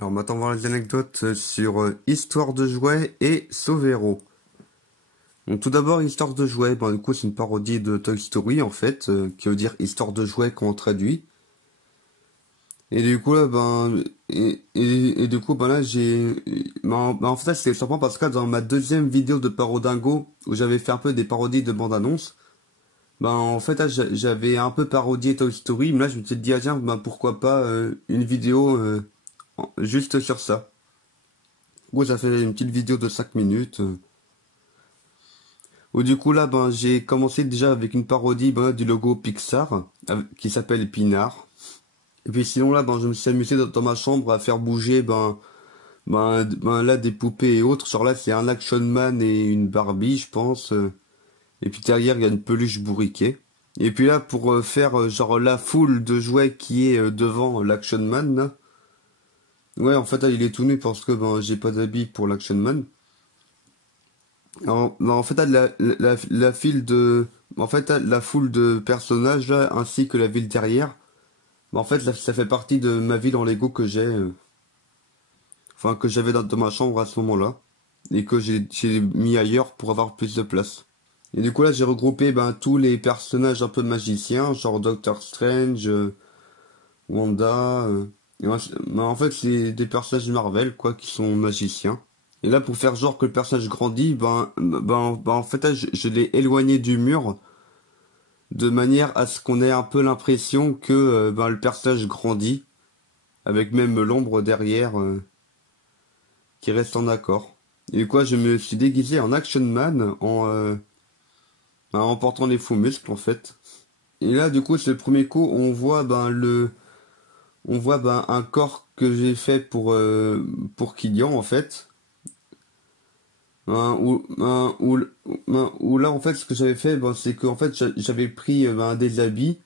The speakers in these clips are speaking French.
Alors maintenant, on va voir les anecdotes sur Histoire de jouets et Sauvero. Donc tout d'abord, Histoire de jouets, du coup c'est une parodie de Toy Story en fait, qui veut dire Histoire de jouets quand on traduit. Et du coup là, du coup là en fait c'est sympa parce que dans ma deuxième vidéo de Parodingo, où j'avais fait un peu des parodies de bandes-annonces, en fait là, j'avais un peu parodié Toy Story, mais là je me suis dit, ah tiens, pourquoi pas une vidéo juste sur ça. Ouais, ça fait une petite vidéo de 5 minutes. Où du coup là, j'ai commencé déjà avec une parodie du logo Pixar, qui s'appelle Pinard. Et puis sinon là, je me suis amusé dans ma chambre à faire bouger, là des poupées et autres. Genre là, c'est un Action Man et une Barbie, je pense. Et puis derrière, il y a une peluche bourriquet. Et puis là, pour faire genre la foule de jouets qui est devant l'Action Man, là. Ouais, en fait, là, il est tout nu parce que j'ai pas d'habit pour l'Action Man. En fait, la file de, en fait, la foule de personnages là, ainsi que la ville derrière, en fait, ça fait partie de ma ville en Lego que j'ai, enfin que j'avais dans ma chambre à ce moment-là, et que j'ai mis ailleurs pour avoir plus de place. Et du coup là, j'ai regroupé tous les personnages un peu magiciens, genre Doctor Strange, Wanda. En fait, c'est des personnages de Marvel quoi, qui sont magiciens. Et là, pour faire genre que le personnage grandit, en fait, là, je l'ai éloigné du mur de manière à ce qu'on ait un peu l'impression que le personnage grandit, avec même l'ombre derrière qui reste en accord. Et quoi, je me suis déguisé en Action Man en portant les faux muscles en fait. Et là, du coup, c'est le premier coup, on voit un corps que j'ai fait pour Kylian en fait. Où là en fait ce que j'avais fait c'est que en fait j'avais pris des habits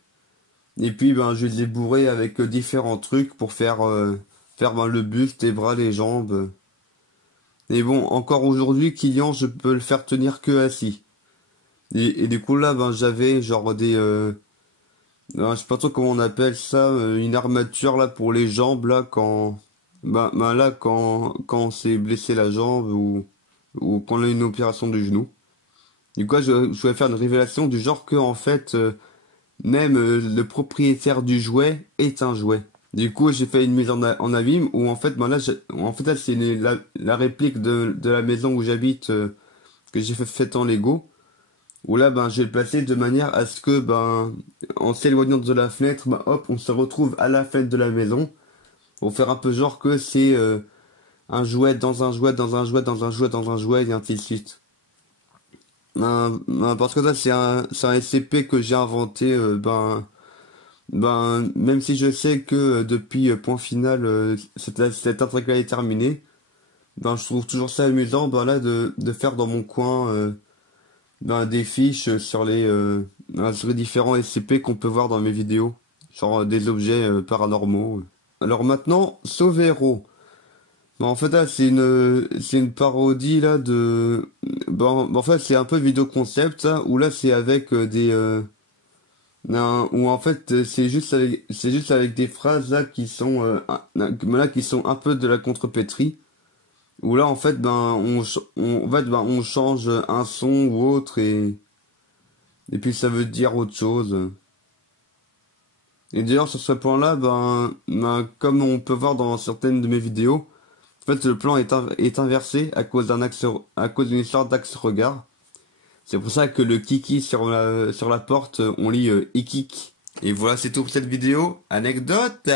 et puis je les ai bourrés avec différents trucs pour faire le buste, les bras, les jambes. Et bon, encore aujourd'hui Kylian je peux le faire tenir que assis. Et du coup là j'avais genre je sais pas trop comment on appelle ça, une armature là pour les jambes là là quand on s'est blessé la jambe ou qu'on a une opération du genou. Du coup, je voulais faire une révélation du genre que, en fait, même le propriétaire du jouet est un jouet. Du coup, j'ai fait une mise en abîme où, en fait, là, c'est la réplique de la maison où j'habite que j'ai fait en Lego. Où là, je vais le placer de manière à ce que, en s'éloignant de la fenêtre, hop, on se retrouve à la fenêtre de la maison. Pour faire un peu genre que c'est un jouet dans un jouet dans un jouet dans un jouet dans un jouet et ainsi de suite. Parce que là c'est un SCP que j'ai inventé même si je sais que depuis point final cette intrigue-là est terminée, je trouve toujours ça amusant là de faire dans mon coin des fiches sur les différents SCP qu'on peut voir dans mes vidéos, genre des objets paranormaux. Alors maintenant, Sauvero. En fait là c'est une parodie là de en fait c'est un peu vidéo concept ça, où là c'est avec où en fait c'est juste avec des phrases là qui sont là qui sont un peu de la contrepétrie, où là en fait on change un son ou autre et puis ça veut dire autre chose. Et d'ailleurs sur ce point là comme on peut voir dans certaines de mes vidéos, en fait, le plan est inversé à cause d'une histoire d'axe regard. C'est pour ça que le kiki sur la porte, on lit ikik. Et voilà, c'est tout pour cette vidéo. Anecdote!